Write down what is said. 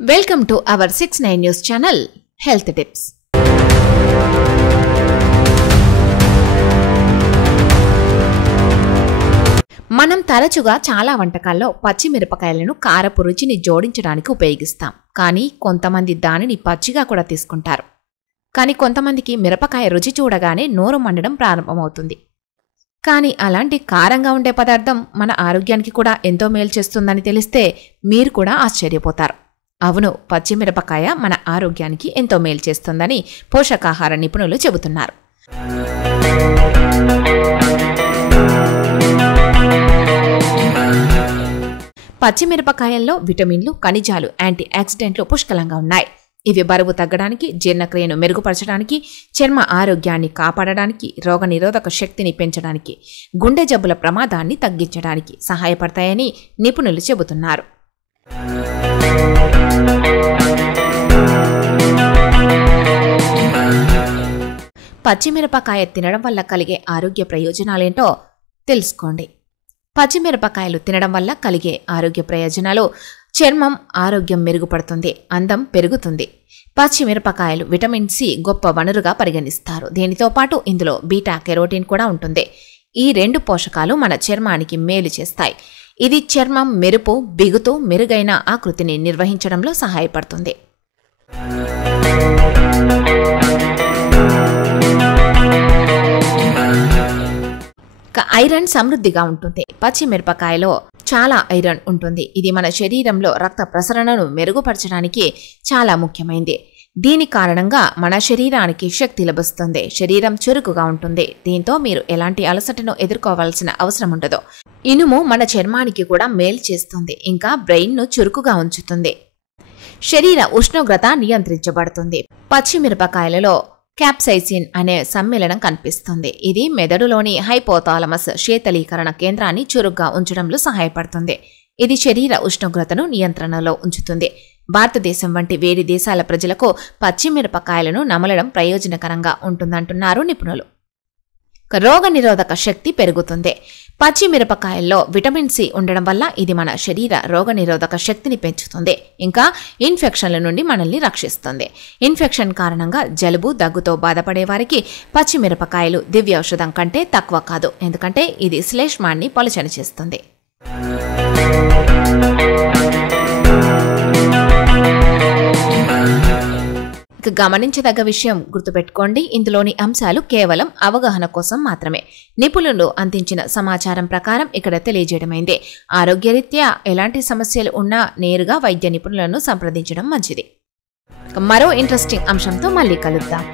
Welcome to our 6/9 News channel, Health Tips. మనం తరచుగా చాలా వంటకాల్లో పచ్చిమిరపకాయలను కారపు రుచిని జోడించడానికి ఉపయోగిస్తాం. కానీ కొంతమంది దానిని పచ్చిగా కూడా తీసుకుంటారు. కానీ కొంతమందికి మిరపకాయ రుచి చూడగానే నోరు మండడం ప్రారంభమవుతుంది. కానీ అలాంటి కారంగా ఉండే పదార్థం మన ఆరోగ్యానికి కూడా ఎంతో మేలు చేస్తుందని తెలిస్తే మీరు కూడా ఆశ్చర్యపోతారు. అవును, పచ్చిమిరపకాయ మన ఆరోగ్యానికి ఎంతో మేలు చేస్తుందని పోషకాహార నిపుణులు చెబుతున్నారు. పచ్చిమిరపకాయల్లో విటమిన్లు, ఖనిజాలు, యాంటీ ఆక్సిడెంట్లు పుష్కలంగా ఉన్నాయి. ఇవి బరువు తగ్గడానికి, జీర్ణక్రియను మెరుగుపరచడానికి, చర్మ ఆరోగ్యాన్ని కాపాడడానికి, రోగనిరోధక శక్తిని పెంచడానికి, గుండె జబ్బుల ప్రమాదాన్ని తగ్గించడానికి సహాయపడతాయని నిపుణులు చెబుతున్నారు. పచ్చిమిరపకాయ తినడం వల్ల కలిగే ఆరోగ్య ప్రయోజనాలేంటో తెలుసుకోండి. పచ్చిమిరపకాయలు తినడం వల్ల కలిగే ఆరోగ్య ప్రయోజనాలు: చర్మం ఆరోగ్యం మెరుగుపడుతుంది, అందం పెరుగుతుంది. పచ్చిమిరపకాయలు విటమిన్ సి గొప్ప వనరుగా పరిగణిస్తారు. దీనితో పాటు ఇందులో బీటా కెరోటిన్ కూడా ఉంటుంది. ఈ రెండు పోషకాలు మన చర్మానికి మేలు చేస్తాయి. ఇది చర్మం మెరుపు, బిగుతు, మెరుగైన ఆకృతిని నిర్వహించడంలో సహాయపడుతుంది. ఐరన్ సమృద్ధిగా ఉంటుంది. పచ్చిమిరపకాయలో చాలా ఐరన్ ఉంటుంది. ఇది మన శరీరంలో రక్త ప్రసరణను మెరుగుపరచడానికి చాలా ముఖ్యమైనది. దీని కారణంగా మన శరీరానికి శక్తి లభిస్తుంది. శరీరం చురుకుగా ఉంటుంది. దీంతో మీరు ఎలాంటి అలసటను ఎదుర్కోవాల్సిన అవసరం ఉండదు. ఇనుము మన చర్మానికి కూడా మేలు చేస్తుంది. ఇంకా బ్రెయిన్ను చురుకుగా ఉంచుతుంది. శరీర ఉష్ణోగ్రత నియంత్రించబడుతుంది. పచ్చిమిరపకాయలలో క్యాప్సైసిన్ అనే సమ్మేళనం కనిపిస్తుంది. ఇది మెదడులోని హైపోథాలమస్ శీతలీకరణ కేంద్రాన్ని చురుగ్గా ఉంచడంలో సహాయపడుతుంది. ఇది శరీర ఉష్ణోగ్రతను నియంత్రణలో ఉంచుతుంది. భారతదేశం వంటి వేడి దేశాల ప్రజలకు పచ్చిమిరపకాయలను నమలడం ప్రయోజనకరంగా ఉంటుందంటున్నారు నిపుణులు. రోగనిరోధక శక్తి పెరుగుతుంది. పచ్చిమిరపకాయల్లో విటమిన్ సి ఉండడం వల్ల ఇది మన శరీర రోగనిరోధక శక్తిని పెంచుతుంది. ఇంకా ఇన్ఫెక్షన్ల నుండి మనల్ని రక్షిస్తుంది. ఇన్ఫెక్షన్ కారణంగా జలుబు, దగ్గుతో బాధపడే వారికి పచ్చిమిరపకాయలు దివ్య ఔషధం కంటే తక్కువ కాదు. ఎందుకంటే ఇది శ్లేష్మాన్ని పలుచన చేస్తుంది. గమనించదగ్గ విషయం గుర్తుపెట్టుకోండి, ఇందులోని అంశాలు కేవలం అవగాహన కోసం మాత్రమే. నిపుణులు అందించిన సమాచారం ప్రకారం ఇక్కడ తెలియజేయడమైంది. ఆరోగ్యరీత్యా ఎలాంటి సమస్యలు ఉన్నా నేరుగా వైద్య నిపుణులను సంప్రదించడం మంచిది. మరో ఇంట్రెస్టింగ్ అంశంతో మళ్ళీ కలుద్దాం.